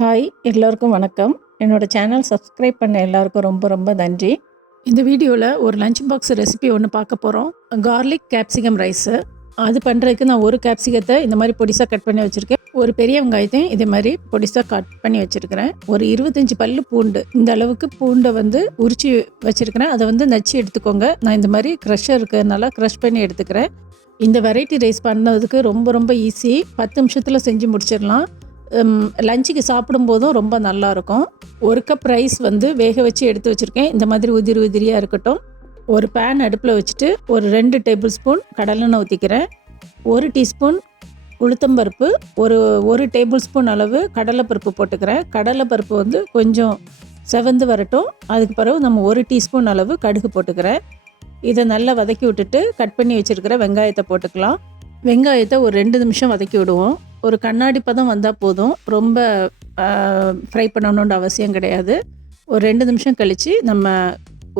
Hi எல்லோருக்கும் வணக்கம். என்னோட சேனல் சப்ஸ்கிரைப் பண்ண எல்லாருக்கும் ரொம்ப ரொம்ப நன்றி. இந்த வீடியோவில் ஒரு லஞ்ச் பாக்ஸ் ரெசிபி ஒன்று பார்க்க போகிறோம். Garlic capsicum rice. அது பண்ணுறதுக்கு நான் ஒரு கேப்சிகத்தை இந்த மாதிரி பொடிசாக கட் பண்ணி வச்சுருக்கேன். ஒரு பெரிய வெங்காயத்தையும் இதே மாதிரி பொடிசாக கட் பண்ணி வச்சுருக்கிறேன். ஒரு 25 பல்லு பூண்டு, இந்த அளவுக்கு பூண்டை உரித்து வச்சுருக்கிறேன். அதை நச்சு எடுத்துக்கோங்க. நான் இந்த மாதிரி க்ரஷர் இருக்கிறதுனால க்ரஷ் பண்ணி எடுத்துக்கிறேன். இந்த வெரைட்டி ரைஸ் பண்ணதுக்கு ரொம்ப ரொம்ப ஈஸி. 10 நிமிஷத்தில் செஞ்சு முடிச்சிடலாம். லஞ்சுக்கு சாப்பிடும்போதும் ரொம்ப நல்லாயிருக்கும். ஒரு கப் ரைஸ் வேக வச்சு எடுத்து வச்சுருக்கேன். இந்த மாதிரி உதிரி உதிரியாக இருக்கட்டும். ஒரு பேன் அடுப்பில் வச்சுட்டு ஒரு 2 டேபிள் ஸ்பூன் கடலெண்ணெய் ஊற்றிக்கிறேன். 1 டீஸ்பூன் உளுத்தம்பருப்பு, ஒரு டேபிள் ஸ்பூன் அளவு கடலைப்பருப்பு போட்டுக்கிறேன். கடலைப்பருப்பு கொஞ்சம் செவந்து வரட்டும். அதுக்கு பிறகு நம்ம 1 டீஸ்பூன் அளவு கடுகு போட்டுக்கிறேன். இதை நல்லா வதக்கி விட்டுட்டு கட் பண்ணி வச்சுருக்கிற வெங்காயத்தை போட்டுக்கலாம். வெங்காயத்தை ஒரு 2 நிமிஷம் வதக்கி விடுவோம். ஒரு கண்ணாடி பதம் வந்தால் போதும். ரொம்ப ஃப்ரை பண்ணணுன்ற அவசியம் கிடையாது. ஒரு 2 நிமிஷம் கழித்து நம்ம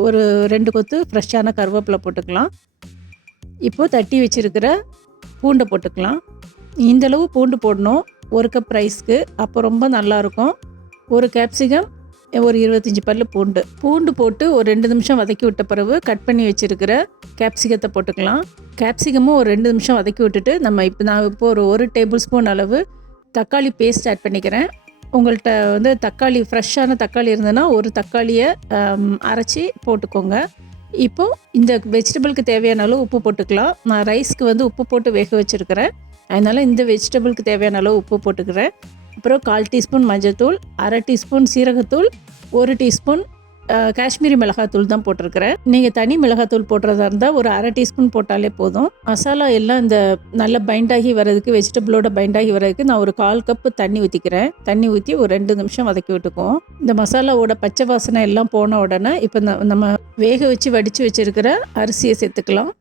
ஒரு 2 கொத்து ஃப்ரெஷ்ஷான கருவேப்பிலை போட்டுக்கலாம். இப்போது தட்டி வச்சுருக்கிற பூண்டை போட்டுக்கலாம். இந்தளவு பூண்டு போடணும் ஒரு கப் ரைஸ்க்கு. அப்போ ரொம்ப நல்லாயிருக்கும். ஒரு கேப்சிகம், ஒரு 25 பல்லு பூண்டு போட்டு ஒரு 2 நிமிஷம் வதக்கி விட்ட பிறகு கட் பண்ணி வச்சுருக்கிற கேப்சிகத்தை போட்டுக்கலாம். கேப்சிகமும் ஒரு 2 நிமிஷம் வதக்கி விட்டுட்டு நான் இப்போ ஒரு டேபிள் ஸ்பூன் அளவு தக்காளி பேஸ்ட் ஆட் பண்ணிக்கிறேன். உங்கள்கிட்ட தக்காளி ஃப்ரெஷ்ஷான தக்காளி இருந்ததுன்னா ஒரு தக்காளியை அரைச்சி போட்டுக்கோங்க. இப்போது இந்த வெஜிடபிளுக்கு தேவையான அளவு உப்பு போட்டுக்கலாம். நான் ரைஸ்க்கு உப்பு போட்டு வேக வச்சுருக்கிறேன். அதனால் இந்த வெஜிடபிளுக்கு தேவையான அளவு உப்பு போட்டுக்கிறேன். அப்புறம் 1/4 டீஸ்பூன் மஞ்சள்தூள், 1/2 டீஸ்பூன் சீரகத்தூள், 1 டீஸ்பூன் காஷ்மீரி மிளகாத்தூள் தான் போட்டிருக்கிறேன். நீங்கள் தனி மிளகாத்தூள் போடுறதா இருந்தால் ஒரு 1/2 டீஸ்பூன் போட்டாலே போதும். மசாலா எல்லாம் இந்த நல்லா பைண்டாகி வர்றதுக்கு, வெஜிடபிளோட பைண்டாகி வர்றதுக்கு நான் ஒரு 1/4 கப்பு தண்ணி ஊற்றிக்கிறேன். தண்ணி ஊற்றி ஒரு 2 நிமிஷம் வதக்கி விட்டுக்குவோம். இந்த மசாலாவோட பச்சை வாசனை எல்லாம் போன உடனே இப்போ நம்ம வேக வச்சு வடித்து வச்சுருக்கிற அரிசியை சேர்த்துக்கலாம்.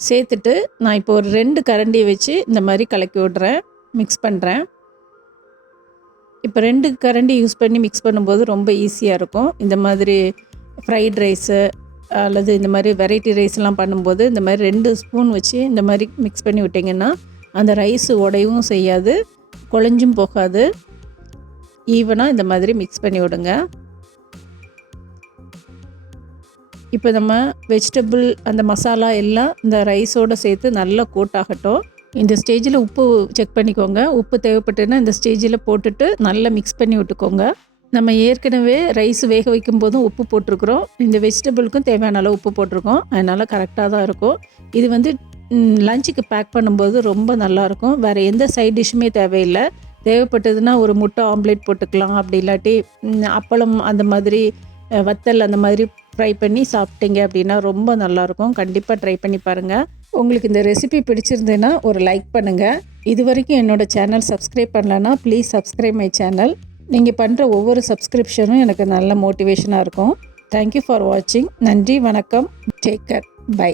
சேர்த்துட்டு நான் இப்போ ஒரு 2 கரண்டியை வச்சு இந்த மாதிரி கலக்கி விடுறேன், மிக்ஸ் பண்ணுறேன். இப்போ 2 கரண்டி யூஸ் பண்ணி மிக்ஸ் பண்ணும்போது ரொம்ப ஈஸியாக இருக்கும். இந்த மாதிரி ஃப்ரைட் ரைஸு அல்லது இந்த மாதிரி வெரைட்டி ரைஸ்லாம் பண்ணும்போது இந்த மாதிரி 2 ஸ்பூன் வச்சு இந்த மாதிரி மிக்ஸ் பண்ணி விட்டிங்கன்னா அந்த ரைஸு உடையவும் செய்யாது, குழஞ்சும் போகாது. ஈவனாக இந்த மாதிரி மிக்ஸ் பண்ணி விடுங்க. இப்போ நம்ம வெஜிடபிள் அந்த மசாலா எல்லாம் இந்த ரைஸோடு சேர்த்து நல்லா கோட் ஆகட்டும். இந்த ஸ்டேஜில் உப்பு செக் பண்ணிக்கோங்க. உப்பு தேவைப்பட்டுன்னா இந்த ஸ்டேஜில் போட்டுட்டு நல்லா மிக்ஸ் பண்ணி விட்டுக்கோங்க. நம்ம ஏற்கனவே ரைஸ் வேக வைக்கும் போதும் உப்பு போட்டிருக்கிறோம். இந்த வெஜிடபிளுக்கும் தேவையான அளவு உப்பு போட்டிருக்கோம். அதனால் கரெக்டாக தான் இருக்கும். இது லஞ்சுக்கு பேக் பண்ணும்போது ரொம்ப நல்லாயிருக்கும். வேறு எந்த சைட் டிஷ்ஷுமே தேவையில்லை. தேவைப்பட்டதுன்னா ஒரு முட்டை ஆம்லேட் போட்டுக்கலாம். அப்படி இல்லாட்டி அப்பளம் அந்த மாதிரி வத்தல் அந்த மாதிரி ஃப்ரை பண்ணி சாப்பிட்டீங்க அப்படின்னா ரொம்ப நல்லாயிருக்கும். கண்டிப்பாக ட்ரை பண்ணி பாருங்கள். உங்களுக்கு இந்த ரெசிபி பிடிச்சிருந்ததுன்னா ஒரு லைக் பண்ணுங்கள். இது வரைக்கும் என்னோடய சேனல் சப்ஸ்கிரைப் பண்ணலன்னா ப்ளீஸ் சப்ஸ்கிரைப் மை சேனல். நீங்கள் பண்ணுற ஒவ்வொரு சப்ஸ்கிரிப்ஷனும் எனக்கு நல்ல மோட்டிவேஷனாக இருக்கும். தேங்க்யூ ஃபார் வாட்சிங். நன்றி, வணக்கம், டேக் கேர், பை.